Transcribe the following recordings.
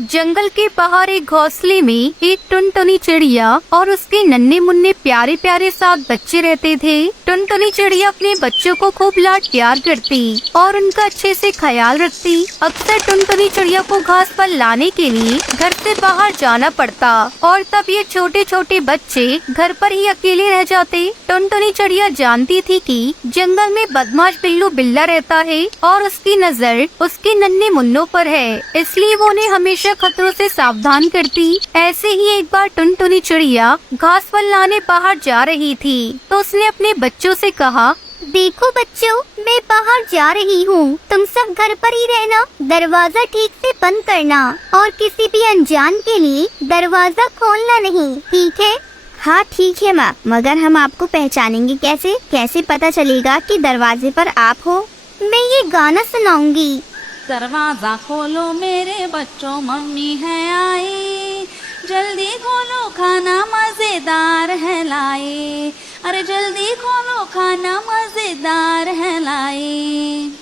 जंगल के बाहर एक घोंसले में एक टुनटुनी चिड़िया और उसके नन्हे मुन्ने प्यारे प्यारे 7 बच्चे रहते थे। टुनटुनी चिड़िया अपने बच्चों को खूब लाड प्यार करती और उनका अच्छे से ख्याल रखती। अक्सर टुनटुनी चिड़िया को घास पर लाने के लिए घर से बाहर जाना पड़ता और तब ये छोटे छोटे बच्चे घर पर ही अकेले रह जाते। टुनटुनी चिड़िया जानती थी कि जंगल में बदमाश बिल्लू बिल्ला रहता है और उसकी नजर उसके नन्हे मुन्नों पर है, इसलिए वो उन्हें हमेशा खतरों से सावधान करती। ऐसे ही एक बार टुनटुनी चिड़िया घास पर लाने बाहर जा रही थी तो उसने अपने बच्चों से कहा, देखो बच्चों, मैं बाहर जा रही हूँ, तुम सब घर पर ही रहना, दरवाजा ठीक से बंद करना और किसी भी अनजान के लिए दरवाजा खोलना नहीं, ठीक है? हाँ ठीक है माँ, मगर हम आपको पहचानेंगे कैसे? कैसे पता चलेगा कि दरवाजे पर आप हो? मैं ये गाना सुनाऊंगी। दरवाजा खोलो मेरे बच्चों, मम्मी है आई, जल्दी खोलो खाना मजेदार है लाई, अरे जल्दी खोलो खाना मजेदार है लाई।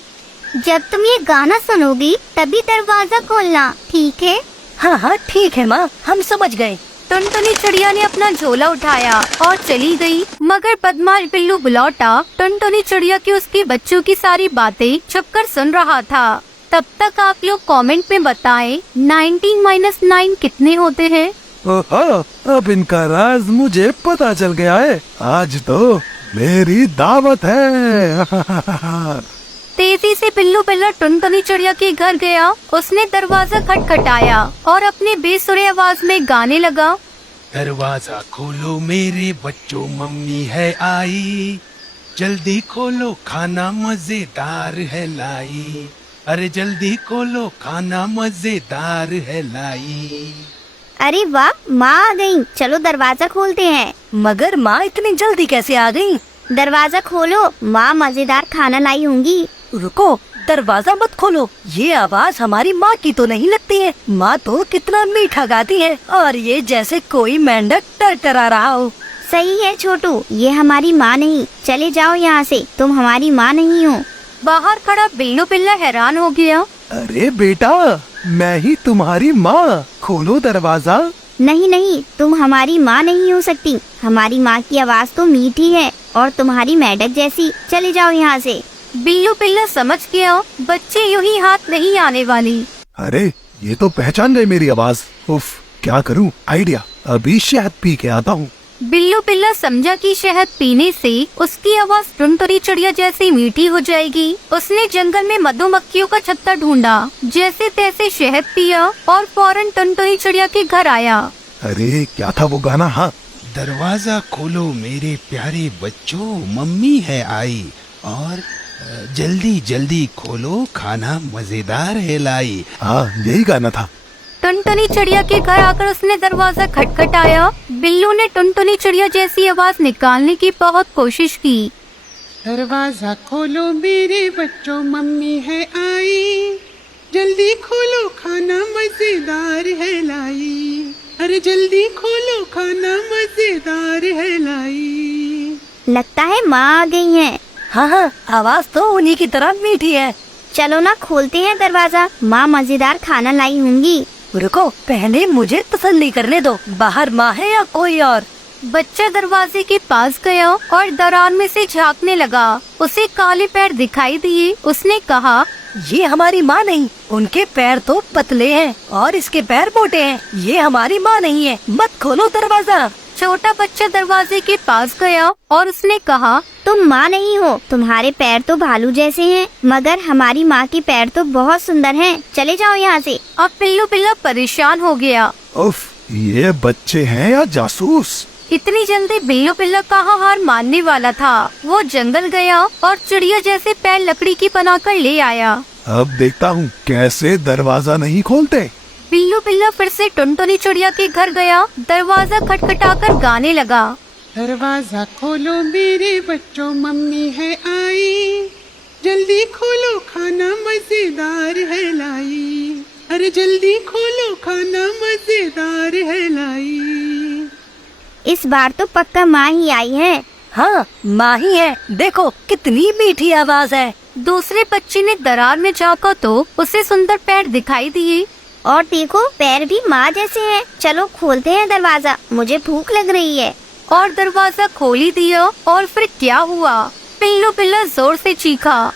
जब तुम ये गाना सुनोगी तभी दरवाजा खोलना, ठीक है? हाँ ठीक है माँ, हम समझ गए। टुनटुनी चिड़िया ने अपना झोला उठाया और चली गई, मगर बदमाश बिल्लू बुलौटा टुनटुनी चिड़िया की उसके बच्चों की सारी बातें छुपकर सुन रहा था। तब तक आप लोग कमेंट में बताएं 19 - 9 कितने होते हैं? ओहो, अब इनका राज मुझे पता चल गया है। आज तो मेरी दावत है। तेजी से बिल्लू बिल्ला टुनटुनी चिड़िया के घर गया। उसने दरवाजा खटखटाया और अपने बेसुरे आवाज में गाने लगा, दरवाजा खोलो मेरे बच्चों, मम्मी है आई, जल्दी खोलो खाना मजेदार है लाई, अरे जल्दी खोलो खाना मजेदार है लाई। अरे वाह, माँ आ गई, चलो दरवाजा खोलते हैं। मगर माँ इतनी जल्दी कैसे आ गई? दरवाजा खोलो, माँ मजेदार खाना लाई होंगी। रुको, दरवाजा मत खोलो, ये आवाज हमारी माँ की तो नहीं लगती है। माँ तो कितना मीठा गाती है और ये जैसे कोई मेंढक टरटरा रहा हो। सही है छोटू, ये हमारी माँ नहीं, चले जाओ यहाँ से, तुम हमारी माँ नहीं हो। बाहर खड़ा बिल्लू बिल्ला हैरान हो गया। अरे बेटा, मैं ही तुम्हारी माँ, खोलो दरवाजा। नहीं नहीं, तुम हमारी माँ नहीं हो सकती, हमारी माँ की आवाज तो मीठी है और तुम्हारी मेंढक जैसी, चले जाओ यहाँ से। बिल्लू बिल्ला समझ गया बच्चे यूं ही हाथ नहीं आने वाली। अरे ये तो पहचान गए मेरी आवाज। उफ, क्या करूँ? आइडिया, अभी शहद पी के आता हूँ। बिल्लू बिल्ला समझा कि शहद पीने से उसकी आवाज टुनटुनी चिड़िया जैसी मीठी हो जाएगी। उसने जंगल में मधुमक्खियों का छत्ता ढूंढा, जैसे तैसे शहद पिया और फौरन टुनटुनी चिड़िया के घर आया। अरे क्या था वो गाना? हाँ, दरवाजा खोलो मेरे प्यारे बच्चों, मम्मी है आई, और जल्दी जल्दी खोलो खाना मजेदार है लाई। हाँ यही गाना था। टुनटुनी चिड़िया के घर आकर उसने दरवाजा खटखटाया। बिल्लू ने टुनटुनी चिड़िया जैसी आवाज निकालने की बहुत कोशिश की। दरवाजा खोलो मेरे बच्चों, मम्मी है आई, जल्दी खोलो खाना मजेदार है लाई, अरे जल्दी खोलो खाना मजेदार है लाई। लगता है माँ आ गई है। हाँ, आवाज तो उन्हीं की तरह मीठी है। चलो ना खोलते हैं दरवाजा, माँ मजेदार खाना लाई होंगी। रुको, पहले मुझे तसल्ली करने दो, बाहर माँ है या कोई और। बच्चा दरवाजे के पास गया और दरार में से झांकने लगा। उसे काले पैर दिखाई दिए। उसने कहा, ये हमारी माँ नहीं, उनके पैर तो पतले हैं और इसके पैर मोटे हैं, ये हमारी माँ नहीं है, मत खोलो दरवाजा। छोटा बच्चा दरवाजे के पास गया और उसने कहा, तुम माँ नहीं हो, तुम्हारे पैर तो भालू जैसे हैं, मगर हमारी माँ के पैर तो बहुत सुंदर हैं, चले जाओ यहाँ से। अब बिल्लू बिल्ला परेशान हो गया। उफ, ये बच्चे हैं या जासूस? इतनी जल्दी बिल्लू बिल्ला कहाँ हार मानने वाला था। वो जंगल गया और चिड़िया जैसे पैर लकड़ी की बनाकर ले आया। अब देखता हूँ कैसे दरवाजा नहीं खोलते। बिल्लू बिल्ला फिर से टुनटुनी चिड़िया के घर गया। दरवाजा खटखटाकर गाने लगा, दरवाजा खोलो मेरे बच्चों, मम्मी है आई, जल्दी खोलो खाना मजेदार है लाई, अरे जल्दी खोलो खाना मजेदार है लाई। इस बार तो पक्का माँ ही आई है। हाँ, माँ ही है, देखो कितनी मीठी आवाज है। दूसरे बच्चे ने दरार में झांका तो उसे सुंदर पैर दिखाई दिए। और देखो पैर भी माँ जैसे हैं। चलो खोलते हैं दरवाजा, मुझे भूख लग रही है। और दरवाजा खोल ही दिया और फिर क्या हुआ, पिल्लू बिल्ला जोर से चीखा।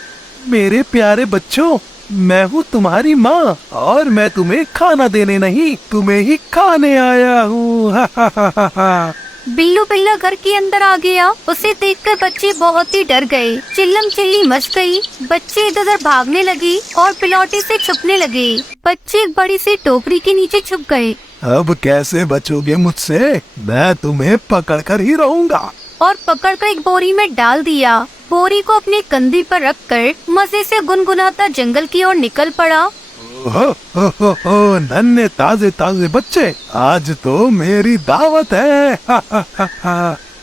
मेरे प्यारे बच्चों, मैं हूँ तुम्हारी माँ और मैं तुम्हें खाना देने नहीं, तुम्हें ही खाने आया हूँ। बिल्लू बिल्ला घर के अंदर आ गया। उसे देखकर बच्चे बहुत ही डर गए। चिल्लम चिल्ली मच गई। बच्चे इधर उधर भागने लगे और पिलौटे से छुपने लगे। बच्चे एक बड़ी सी टोकरी के नीचे छुप गए। अब कैसे बचोगे मुझसे? मैं तुम्हें पकड़ कर ही रहूंगा। और पकड़कर एक बोरी में डाल दिया। बोरी को अपने कंधे पर रखकर मजे से गुनगुनाता जंगल की ओर निकल पड़ा। हो, नन्हे ताजे ताजे बच्चे, आज तो मेरी दावत है।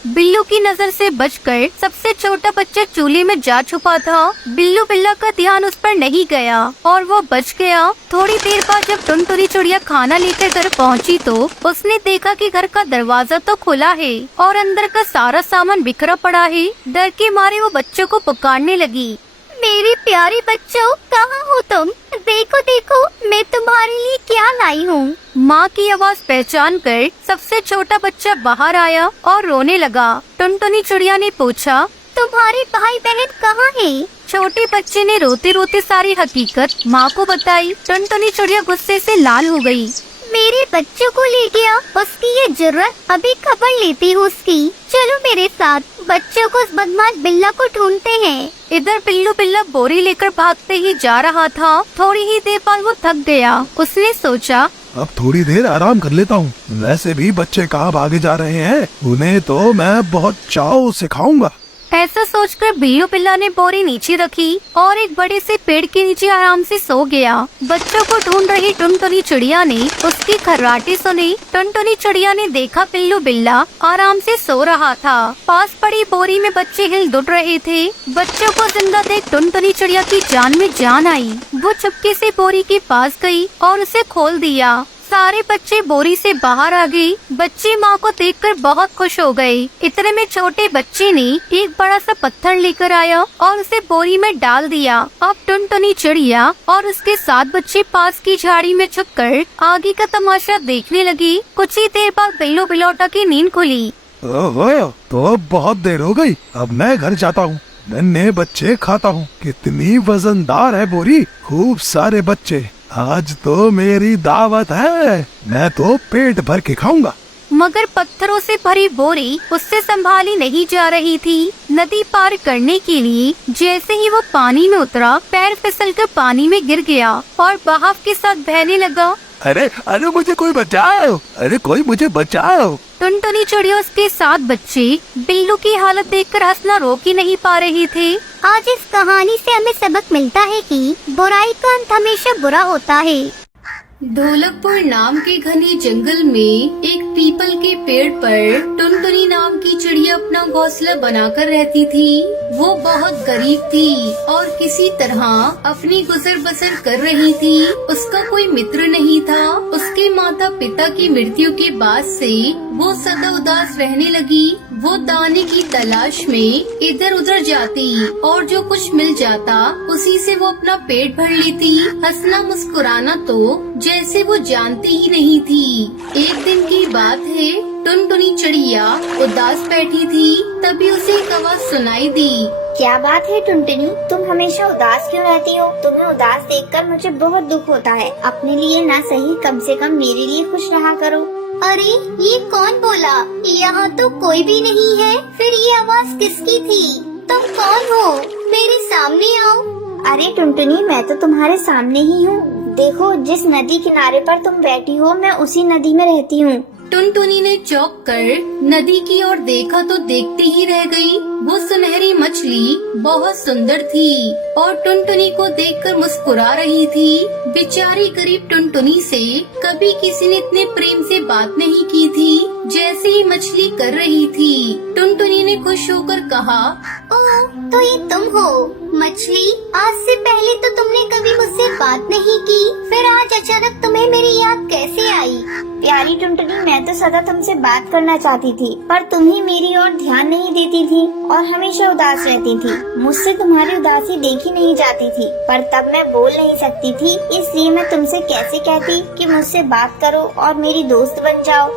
बिल्लू की नजर से बचकर सबसे छोटा बच्चा चूल्हे में जा छुपा था। बिल्लू बिल्ला का ध्यान उस पर नहीं गया और वो बच गया। थोड़ी देर बाद जब टुनटुनी चिड़िया खाना लेकर घर पहुंची तो उसने देखा कि घर का दरवाजा तो खुला है और अंदर का सारा सामान बिखरा पड़ा है। डर के मारे वो बच्चों को पुकारने लगी। मेरे प्यारे बच्चों, कहाँ हो तुम? देखो देखो, मैं तुम्हारे लिए क्या लाई हूँ। माँ की आवाज पहचान कर सबसे छोटा बच्चा बाहर आया और रोने लगा। टुनटुनी चिड़िया ने पूछा, तुम्हारे भाई बहन कहाँ हैं? छोटे बच्चे ने रोते रोते सारी हकीकत माँ को बताई। टुनटुनी चिड़िया गुस्से से लाल हो गई। मेरे बच्चों को ले गया, उसकी ये जुर्रत, अभी खबर लेती हूँ उसकी। चलो मेरे साथ, बच्चों को उस बदमाश बिल्ला को ढूंढते हैं। इधर पिल्लू बिल्ला बोरी लेकर भागते ही जा रहा था। थोड़ी ही देर बाद वो थक गया। उसने सोचा, अब थोड़ी देर आराम कर लेता हूँ। वैसे भी बच्चे कहाँ भागे जा रहे हैं, उन्हें तो मैं बहुत चाव से खाऊंगा। ऐसा सोचकर बिल्लू बिल्ला ने बोरी नीचे रखी और एक बड़े से पेड़ के नीचे आराम से सो गया। बच्चों को ढूंढ रही टुनटुनी चिड़िया ने उसकी खर्राटे सुनी। टुनटुनी चिड़िया ने देखा पिल्लू बिल्ला आराम से सो रहा था। पास पड़ी बोरी में बच्चे हिल डुल रहे थे। बच्चों को जिंदा देख टुनटुनी चिड़िया की जान में जान आई। वो चुपके से बोरी के पास गई और उसे खोल दिया। सारे बच्चे बोरी से बाहर आ गए। बच्चे माँ को देखकर बहुत खुश हो गए। इतने में छोटे बच्चे ने एक बड़ा सा पत्थर लेकर आया और उसे बोरी में डाल दिया। अब टुनटुनी चिड़िया और उसके 7 बच्चे पास की झाड़ी में छुपकर आगे का तमाशा देखने लगी। कुछ ही देर बाद बिल्लू बिलौटा की नींद खुली। ओहो, तो अब बहुत देर हो गई। अब मैं घर जाता हूँ, नन्हे बच्चे खाता हूँ। कितनी वजनदार है बोरी, खूब सारे बच्चे। आज तो मेरी दावत है, मैं तो पेट भर के खाऊंगा। मगर पत्थरों से भरी बोरी उससे संभाली नहीं जा रही थी। नदी पार करने के लिए जैसे ही वो पानी में उतरा, पैर फिसलकर पानी में गिर गया और बहाव के साथ बहने लगा। अरे अरे मुझे कोई बचाओ, अरे कोई मुझे बचाओ। टुनटुनी चिड़िया उसके 7 बच्चे बिल्लू की हालत देखकर हंसना रोक ही नहीं पा रहे थे। आज इस कहानी से हमें सबक मिलता है कि बुराई का अंत हमेशा बुरा होता है। ढोलकपुर नाम के घने जंगल में एक पीपल के पेड़ पर टुनटुनी नाम की चिड़िया अपना घोंसला बनाकर रहती थी। वो बहुत गरीब थी और किसी तरह अपनी गुजर बसर कर रही थी। उसका कोई मित्र नहीं था। उसके माता पिता की मृत्यु के बाद से वो सदा उदास रहने लगी। वो दाने की तलाश में इधर उधर जाती और जो कुछ मिल जाता उसी से वो अपना पेट भर लेती। हंसना मुस्कुराना तो जैसे वो जानती ही नहीं थी। एक दिन की बात है, टुनटुनी चिड़िया उदास बैठी थी, तभी उसे एक आवाज सुनाई दी। क्या बात है टुनटुनी, तुम हमेशा उदास क्यों रहती हो? तुम्हें उदास देखकर मुझे बहुत दुख होता है। अपने लिए ना सही, कम से कम मेरे लिए खुश रहा करो। अरे ये कौन बोला? यहाँ तो कोई भी नहीं है। फिर ये आवाज किसकी थी? तुम कौन हो? मेरे सामने आओ। अरे टुनटुनी, मैं तो तुम्हारे सामने ही हूँ। देखो, जिस नदी किनारे पर तुम बैठी हो, मैं उसी नदी में रहती हूँ। टुनटुनी ने चौंक कर नदी की ओर देखा तो देखती ही रह गई। वो सुनहरी मछली बहुत सुंदर थी और टुनटुनी को देखकर मुस्कुरा रही थी। बेचारी गरीब टुनटुनी से कभी किसी ने इतने प्रेम से बात नहीं की थी जैसे ही मछली कर रही थी। टुनटुनी ने खुश होकर कहा, ओह, तो ये तुम हो मछली। आज से पहले तो तुमने कभी मुझसे बात नहीं की, फिर आज अचानक तुम्हें मेरी याद कैसे आई? प्यारी प्यारी टुनटुनी, मैं तो सदा तुमसे बात करना चाहती थी, पर तुम ही मेरी ओर ध्यान नहीं देती थी और हमेशा उदास रहती थी। मुझसे तुम्हारी उदासी देखी नहीं जाती थी, पर तब मैं बोल नहीं सकती थी, इसलिए मैं तुमसे कैसे कहती कि मुझसे बात करो और मेरी दोस्त बन जाओ।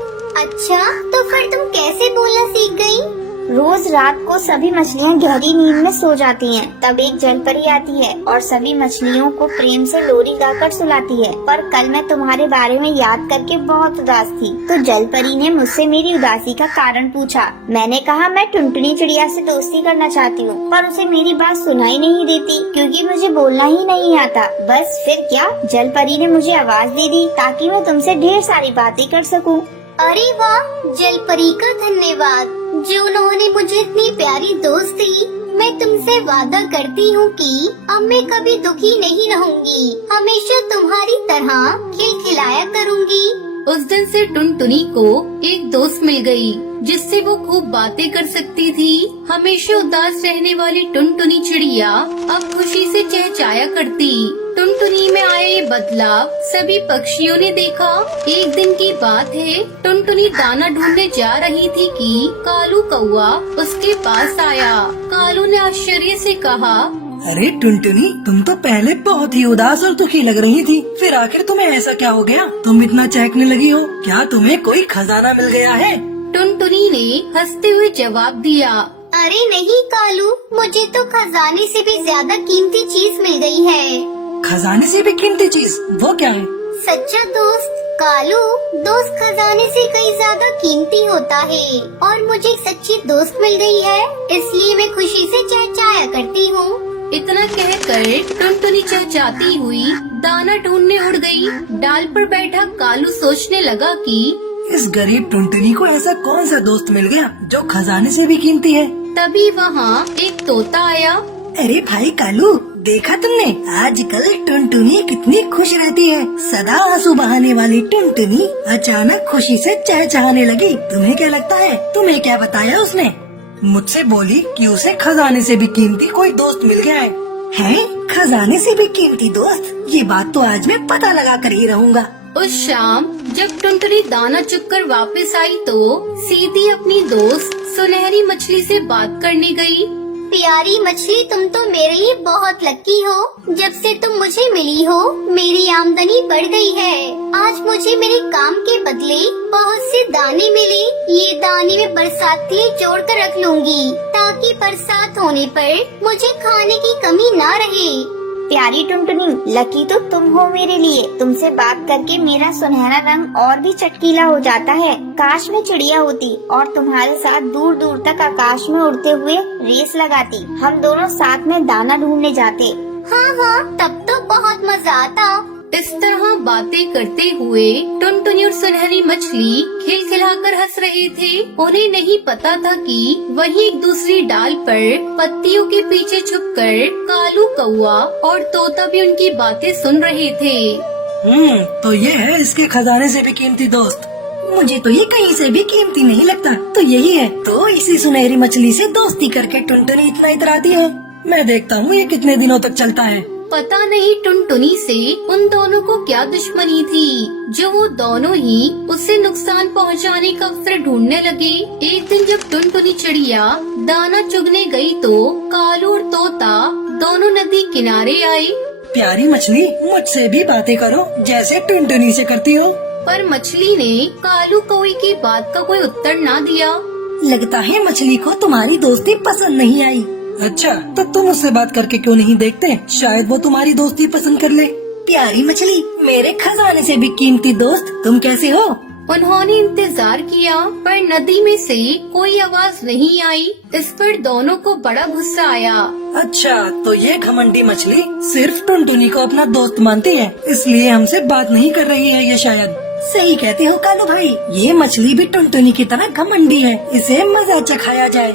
अच्छा, तो फिर तुम कैसे बोलना सीख गई? रोज रात को सभी मछलियाँ गहरी नींद में सो जाती हैं। तब एक जलपरी आती है और सभी मछलियों को प्रेम से लोरी गाकर सुलाती है। पर कल मैं तुम्हारे बारे में याद करके बहुत उदास थी, तो जलपरी ने मुझसे मेरी उदासी का कारण पूछा। मैंने कहा मैं टुनटुनी चिड़िया से दोस्ती करना चाहती हूँ, पर उसे मेरी बात सुनाई नहीं देती क्योंकि मुझे बोलना ही नहीं आता। बस फिर क्या, जलपरी ने मुझे आवाज दे दी ताकि मैं तुमसे ढेर सारी बातें कर सकूँ। अरे वाह, जलपरी का धन्यवाद जो उन्होंने मुझे इतनी प्यारी दोस्त दी। मैं तुमसे वादा करती हूँ कि अब मैं कभी दुखी नहीं रहूँगी, हमेशा तुम्हारी तरह खिलखिलाया करूँगी। उस दिन से टुनटुनी को एक दोस्त मिल गई जिससे वो खूब बातें कर सकती थी। हमेशा उदास रहने वाली टुनटुनी चिड़िया अब खुशी से चहचहाया करती। टुनटुनी में आए ये बदलाव सभी पक्षियों ने देखा। एक दिन की बात है, टुनटुनी दाना ढूंढने जा रही थी कि कालू कौआ उसके पास आया। कालू ने आश्चर्य से कहा, अरे टुनटुनी, तुम तो पहले बहुत ही उदास और दुखी लग रही थी, फिर आखिर तुम्हें ऐसा क्या हो गया? तुम इतना चहकने लगी हो, क्या तुम्हें कोई खजाना मिल गया है? टुनटुनी ने हंसते हुए जवाब दिया, अरे नहीं कालू, मुझे तो खजाने से भी ज्यादा कीमती चीज मिल गई है। खजाने से भी कीमती चीज? वो क्या है? सच्चा दोस्त कालू, दोस्त खजाने से कई ज्यादा कीमती होता है और मुझे एक सच्ची दोस्त मिल गई है, इसलिए मैं खुशी से चहचहाया करती हूँ। इतना कहकर टुनटुनी चहचहाती हुई दाना ढूंढने उड़ गई। डाल पर बैठा कालू सोचने लगा कि इस गरीब टुनटुनी को ऐसा कौन सा दोस्त मिल गया जो खजाने से भी कीमती है। तभी वहाँ एक तोता आया। अरे भाई कालू, देखा तुमने आजकल टुनटुनी कितनी खुश रहती है। सदा आंसू बहाने वाली टुनटुनी अचानक खुशी से चहचहाने लगी। तुम्हें क्या लगता है, तुम्हें क्या बताया उसने? मुझसे बोली कि उसे खजाने से भी कीमती कोई दोस्त मिल गया है। हैं? खजाने से भी कीमती दोस्त? ये बात तो आज मैं पता लगा कर ही रहूँगा। उस शाम जब टुनटुनी दाना चुगकर वापस आई तो सीधी अपनी दोस्त सुनहरी मछली से बात करने गई। प्यारी मछली, तुम तो मेरे लिए बहुत लकी हो। जब से तुम मुझे मिली हो, मेरी आमदनी बढ़ गई है। आज मुझे मेरे काम के बदले बहुत से दाने मिले। ये दाने मैं बरसात के लिए जोड़ कर रख लूंगी ताकि बरसात होने पर मुझे खाने की कमी ना रहे। प्यारी टुनटुनी, लकी तो तुम हो मेरे लिए। तुमसे बात करके मेरा सुनहरा रंग और भी चटकीला हो जाता है। काश मैं चिड़िया होती और तुम्हारे साथ दूर दूर तक आकाश में उड़ते हुए रेस लगाती। हम दोनों साथ में दाना ढूंढने जाते। हाँ, तब तो बहुत मजा आता। इस तरह बातें करते हुए टुनटुनी और सुनहरी मछली खिलखिलाकर हंस रहे थे। उन्हें नहीं पता था कि वहीं एक दूसरी डाल पर पत्तियों के पीछे छुपकर कालू कौआ और तोता भी उनकी बातें सुन रहे थे। तो ये है इसके खजाने से भी कीमती दोस्त। मुझे तो ये कहीं से भी कीमती नहीं लगता, तो यही है। तो इसी सुनहरी मछली से दोस्ती करके टुनटुनी इतना इतराती है। मैं देखता हूँ ये कितने दिनों तक चलता है। पता नहीं टुनटुनी से उन दोनों को क्या दुश्मनी थी जो वो दोनों ही उसे नुकसान पहुंचाने का अवसर ढूंढने लगे। एक दिन जब टुनटुनी चिड़िया दाना चुगने गई तो कालू और तोता दोनों नदी किनारे आए। प्यारी मछली, मुझसे भी बातें करो जैसे टुनटुनी से करती हो। पर मछली ने कालू कौवे की बात का कोई उत्तर ना दिया। लगता है मछली को तुम्हारी दोस्ती पसंद नहीं आई। अच्छा, तो तुम उससे बात करके क्यों नहीं देखते? शायद वो तुम्हारी दोस्ती पसंद कर ले। प्यारी मछली, मेरे खजाने से भी कीमती दोस्त, तुम कैसे हो? उन्होंने इंतजार किया पर नदी में से कोई आवाज नहीं आई। इस पर दोनों को बड़ा गुस्सा आया। अच्छा, तो ये घमंडी मछली सिर्फ टुनटुनी को अपना दोस्त मानती है, इसलिए हमसे बात नहीं कर रही है। ये शायद सही कहते हो कालू भाई, ये मछली भी टुनटुनी की तरह घमंडी है। इसे मजा चखाया जाए।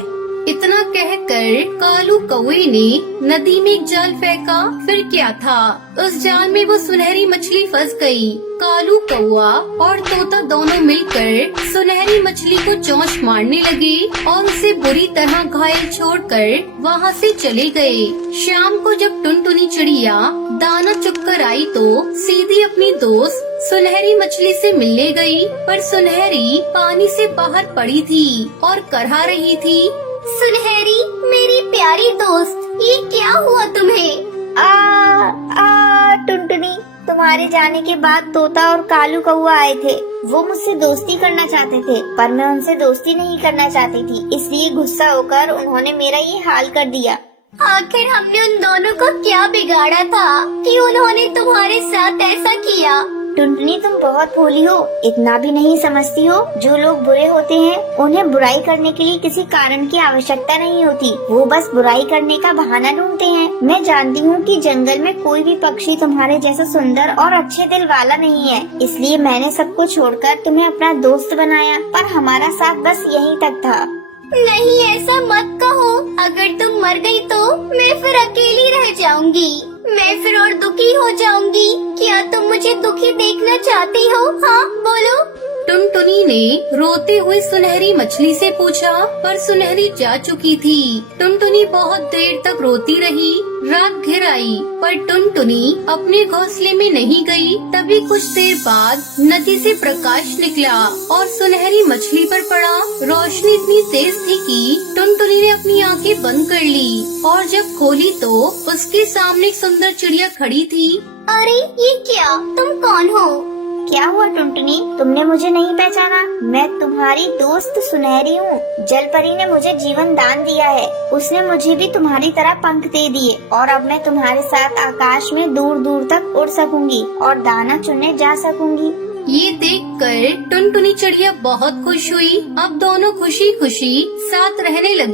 इतना कहकर कालू कौवे ने नदी में एक जाल फेंका। फिर क्या था, उस जाल में वो सुनहरी मछली फंस गई। कालू कौवा और तोता दोनों मिलकर सुनहरी मछली को चोंच मारने लगे और उसे बुरी तरह घायल छोड़कर वहाँ से चले गए। शाम को जब टुनटुनी चिड़िया दाना चुगकर आई तो सीधी अपनी दोस्त सुनहरी मछली से मिलने गई, पर सुनहरी पानी से बाहर पड़ी थी और करहा रही थी। सुनहरी मेरी प्यारी दोस्त, ये क्या हुआ तुम्हें? टुनटुनी, तुम्हारे जाने के बाद तोता और कालू कौआ आए थे। वो मुझसे दोस्ती करना चाहते थे, पर मैं उनसे दोस्ती नहीं करना चाहती थी, इसलिए गुस्सा होकर उन्होंने मेरा ये हाल कर दिया। आखिर हमने उन दोनों को क्या बिगाड़ा था कि उन्होंने तुम्हारे साथ ऐसा किया? टुनटुनी, तुम बहुत भोली हो, इतना भी नहीं समझती हो। जो लोग बुरे होते हैं उन्हें बुराई करने के लिए किसी कारण की आवश्यकता नहीं होती, वो बस बुराई करने का बहाना ढूंढते हैं। मैं जानती हूँ कि जंगल में कोई भी पक्षी तुम्हारे जैसा सुंदर और अच्छे दिल वाला नहीं है, इसलिए मैंने सबको छोड़कर तुम्हें अपना दोस्त बनाया, पर हमारा साथ बस यहीं तक था। नहीं, ऐसा मत कहो। अगर तुम मर गई तो मैं फिर अकेली रह जाऊंगी, मैं फिर और दुखी हो जाऊंगी। क्या तुम मुझे दुखी देखना चाहती हो? हाँ बोलो। टुनटुनी ने रोते हुए सुनहरी मछली से पूछा, पर सुनहरी जा चुकी थी। टुनटुनी बहुत देर तक रोती रही। रात घिर आई, पर टुनटुनी अपने घोंसले में नहीं गई। तभी कुछ देर बाद नदी से प्रकाश निकला और सुनहरी मछली पर पड़ा। रोशनी इतनी तेज थी कि टुनटुनी ने अपनी आंखें बंद कर ली, और जब खोली तो उसके सामने एक सुंदर चिड़िया खड़ी थी। अरे ये क्या? तुम कौन हो? क्या हुआ टुनटुनी, तुमने मुझे नहीं पहचाना? मैं तुम्हारी दोस्त सुनहरी हूँ। जलपरी ने मुझे जीवन दान दिया है, उसने मुझे भी तुम्हारी तरह पंख दे दिए, और अब मैं तुम्हारे साथ आकाश में दूर दूर तक उड़ सकूंगी और दाना चुनने जा सकूंगी। ये देखकर टुनटुनी चिड़िया बहुत खुश हुई। अब दोनों खुशी खुशी साथ रहने लगी।